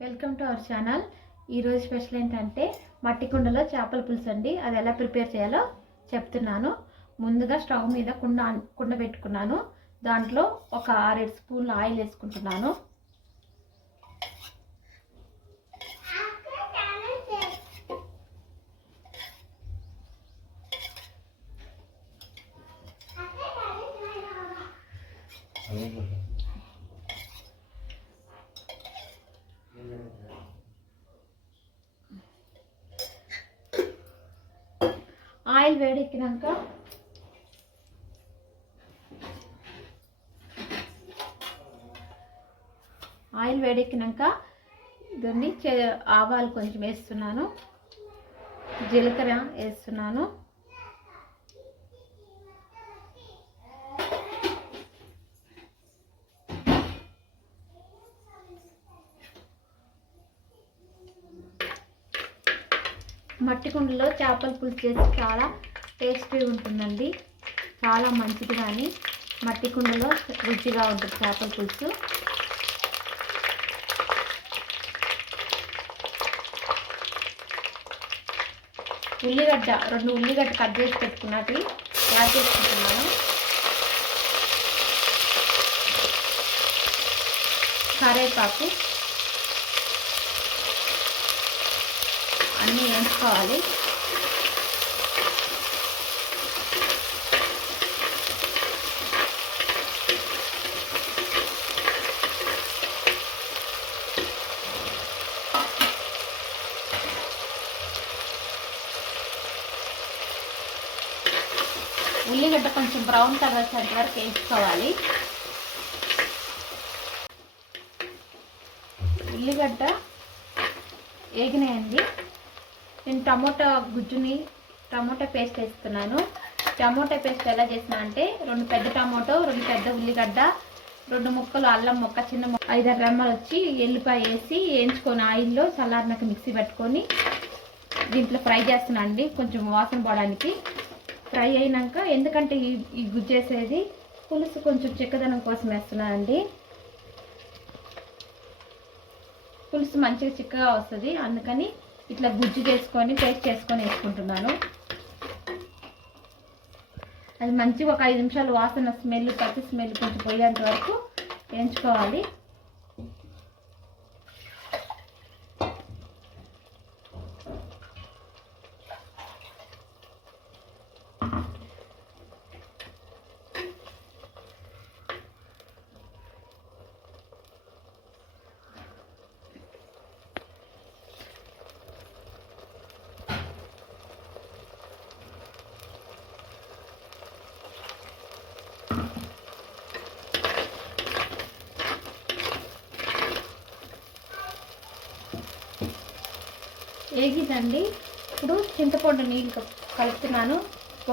Welcome to our channel. ఈరోజు special ఏంటంటే మట్టి కుండలో చేపల పులుసు అండి. అది ఎలా ప్రిపేర్ చేయాలో చెప్తున్నాను. ముందుగా స్టవ్ మీద కుండ కుండ పెట్టుకున్నాను. దాంట్లో ఒక ఆరేడు స్పూన్లు ఆయిల్ వేసుకుంటున్నాను. ఆయిల్ వేడెక్కినాక ఆయిల్ వేడెక్కినాక దాన్ని ఆవాలు కొంచెం వేస్తున్నాను జీలకర్ర వేస్తున్నాను. మట్టి కుండలో చేపల పులుసు చేసి చాలా టేస్టీ ఉంటుందండి. చాలా మంచిది కానీ మట్టి కుండలో రుచిగా ఉంటుంది చేపల పులుసు. ఉల్లిగడ్డ రెండు ఉల్లిగడ్డ కట్ చేసి పెట్టుకున్నట్టు యాడ్ చేసుకుంటున్నాను. కరేపాకు అన్నీ వేసుకోవాలి. ఉల్లిగడ్డ కొంచెం బ్రౌన్ కలర్ వచ్చేంత వరకు వేసుకోవాలి. ఉల్లిగడ్డ వేగినాయండి. నేను టమోటా గుజ్జుని టమోటా పేస్ట్ వేస్తున్నాను. టమోటా పేస్ట్ ఎలా చేసిన అంటే రెండు పెద్ద టమోటో రెండు పెద్ద ఉల్లిగడ్డ రెండు ముక్కలు అల్లం మొక్క చిన్న మొక్క ఐదారు రెమ్మలు వచ్చి ఎల్లిపాయ వేసి వేయించుకొని ఆయిల్లో చల్లారినాక మిక్సీ పెట్టుకొని దీంట్లో ఫ్రై చేస్తున్నాను అండి. కొంచెం వాసన పోవడానికి ఫ్రై అయినాక ఎందుకంటే ఈ ఈ గుజ్జేసేది పులుసు కొంచెం చిక్కదనం కోసం వేస్తున్నానండి పులుసు మంచిగా చిక్కగా వస్తుంది. అందుకని ఇట్లా గుజ్జు చేసుకొని పేస్ట్ చేసుకొని వేసుకుంటున్నాను. అది మంచిగా ఒక ఐదు నిమిషాలు వాసన స్మెల్ పచ్చి స్మెల్ కొంచెం పోయేంత వరకు వేయించుకోవాలి. వేగిదండి ఇప్పుడు చింతపండు నీళ్ళు కలుపుతున్నాను.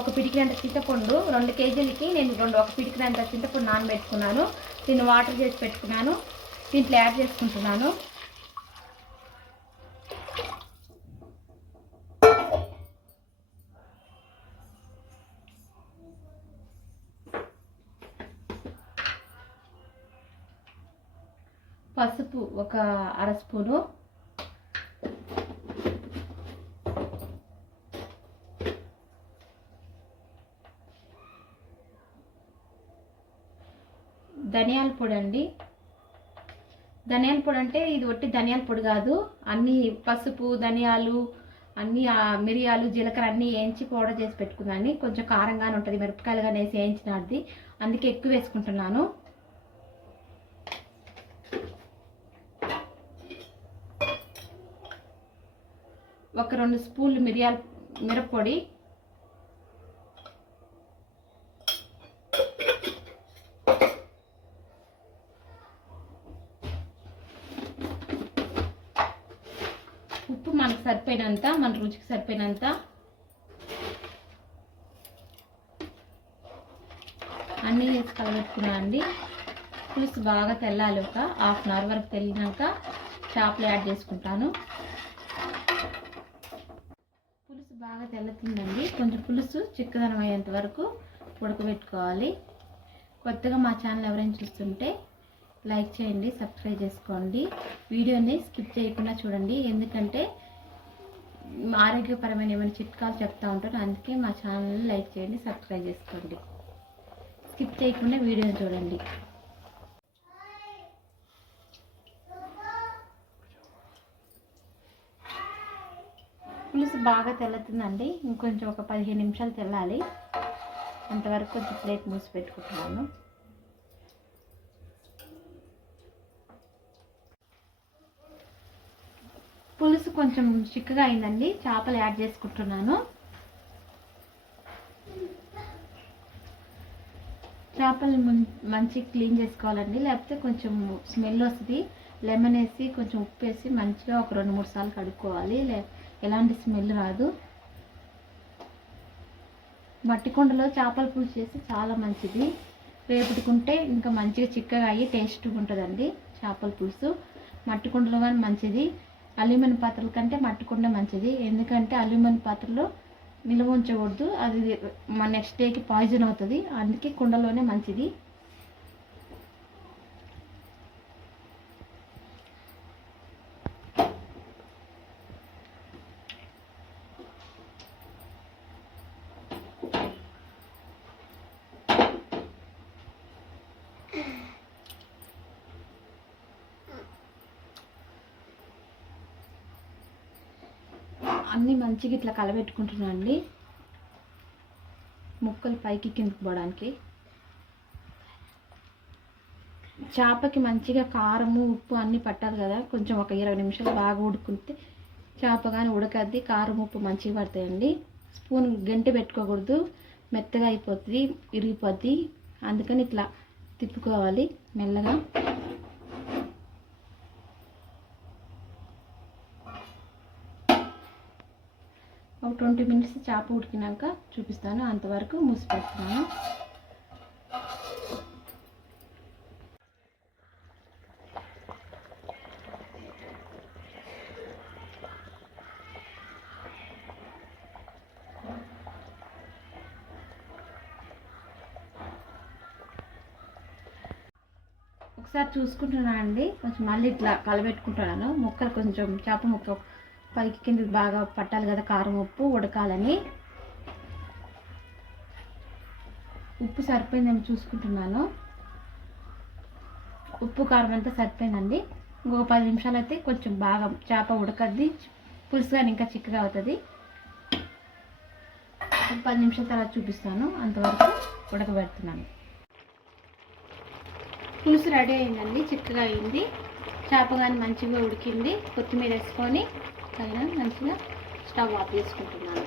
ఒక పిడికినంత చింతపండు రెండు కేజీలకి నేను రెండు ఒక పిడికినంత చింతపండు నానబెట్టుకున్నాను. దీన్ని వాటర్ చేసి పెట్టుకున్నాను. దీంట్లో యాడ్ చేసుకుంటున్నాను. పసుపు ఒక అర స్పూను. ధనియాల పొడి అండి ధనియాల పొడి అంటే ఇది ఒట్టి ధనియాల పొడి కాదు. అన్నీ పసుపు ధనియాలు అన్ని మిరియాలు జీలకర్ర అన్నీ వేయించి పౌడర్ చేసి పెట్టుకున్నాను. కొంచెం కారంగానే ఉంటుంది. మిరపకాయలు కానీ వేసి వేయించినది. అందుకే ఎక్కువ వేసుకుంటున్నాను. ఒక రెండు స్పూన్లు మిరియాల మిరప్పొడి ఉప్పు మనకు సరిపోయినంత మన రుచికి సరిపోయినంత. అన్నీ వేసి కలబెట్టుకున్నా అండి. పులుసు బాగా తెల్లాలి ఒక హాఫ్ అన్ అవర్ వరకు తెల్లినాక చేపలు యాడ్ చేసుకుంటాను. పులుసు బాగా తెల్లతుందండి. కొంచెం పులుసు చిక్కదనం అయ్యేంత వరకు ఉడకబెట్టుకోవాలి. కొత్తగా మా ఛానల్ ఎవరైనా చూస్తుంటే లైక్ చేయండి సబ్స్క్రైబ్ చేసుకోండి. వీడియోని స్కిప్ చేయకుండా చూడండి. ఎందుకంటే ఆరోగ్యపరమైన ఏమైనా చిట్కాలు చెప్తూ ఉంటాను అందుకే మా ఛానల్ని లైక్ చేయండి సబ్స్క్రైబ్ చేసుకోండి. స్కిప్ చేయకుండా వీడియోని చూడండి. పులుసు బాగా తెల్లుతుందండి. ఇంకొంచెం ఒక పదిహేను నిమిషాలు తెల్లాలి. అంతవరకు కొంచెం ప్లేట్ మూసి పెట్టుకుంటున్నాను. పులుసు కొంచెం చిక్కగా అయిందండి. చేపలు యాడ్ చేసుకుంటున్నాను. చేపలు మంచి క్లీన్ చేసుకోవాలండి. లేకపోతే కొంచెం స్మెల్ వస్తుంది. లెమన్ వేసి కొంచెం ఉప్పు వేసి మంచిగా ఒక రెండు మూడు సార్లు కడుక్కోవాలి. లే ఎలాంటి స్మెల్ రాదు. మట్టి కుండలో చేపల పులుసు చేసి చాలా మంచిది. వేపుడుకుంటే ఇంకా మంచిగా చిక్కగా అయ్యి టేస్ట్గా ఉంటుందండి చేపల పులుసు. మట్టి కుండలో కానీ మంచిది. అల్యూమినియం పాత్రల కంటే మట్టి కుండ మంచిది. ఎందుకంటే అల్యూమినియం పాత్రలో నిల్వ ఉంచకూడదు. అది మన నెక్స్ట్ డేకి పాయిజన్ అవుతుంది. అందుకే కుండలోనే మంచిది. అన్నీ మంచిగా ఇట్లా కలబెట్టుకుంటున్నాను అండి. ముక్కలు పైకి కిందకి పోవడానికి. చేపకి మంచిగా కారము ఉప్పు అన్నీ పట్టాలి కదా. కొంచెం ఒక ఇరవై నిమిషాలు బాగా ఉడుకుంటే చేప కానీ ఉడకద్ది. కారం ఉప్పు మంచిగా పడతాయండి. స్పూన్ గంటె పెట్టుకోకూడదు. మెత్తగా అయిపోతుంది ఇరిగిపోద్ది. అందుకని ఇట్లా తిప్పుకోవాలి మెల్లగా. ఒక ట్వంటీ మినిట్స్ చేప ఉడికినాక చూపిస్తాను. అంతవరకు మూసి పెడుతున్నాను ఒకసారి చూసుకుంటున్నానండి కొంచెం మళ్ళీ ఇట్లా కలబెట్టుకుంటున్నాను. ముక్కలు కొంచెం చేప ముక్క పైకి కిందకి బాగా పట్టాలి కదా కారం ఉప్పు ఉడకాలని. ఉప్పు సరిపోయిందేమో చూసుకుంటున్నాను. ఉప్పు కారం అంతా సరిపోయిందండి. ఇంకొక పది నిమిషాలు అయితే కొంచెం బాగా చేప ఉడకద్ది. పులుసు కానీ ఇంకా చిక్కగా అవుతుంది. పది నిమిషాల తర్వాత చూపిస్తాను. అంతవరకు ఉడకబెడుతున్నాను. పులుసు రెడీ అయిందండి చిక్కగా అయింది. చేప కానీ మంచిగా ఉడికింది. కొత్తిమీర వేసుకొని పైన మంచిగా స్టవ్ ఆఫ్ చేసుకుంటున్నాను.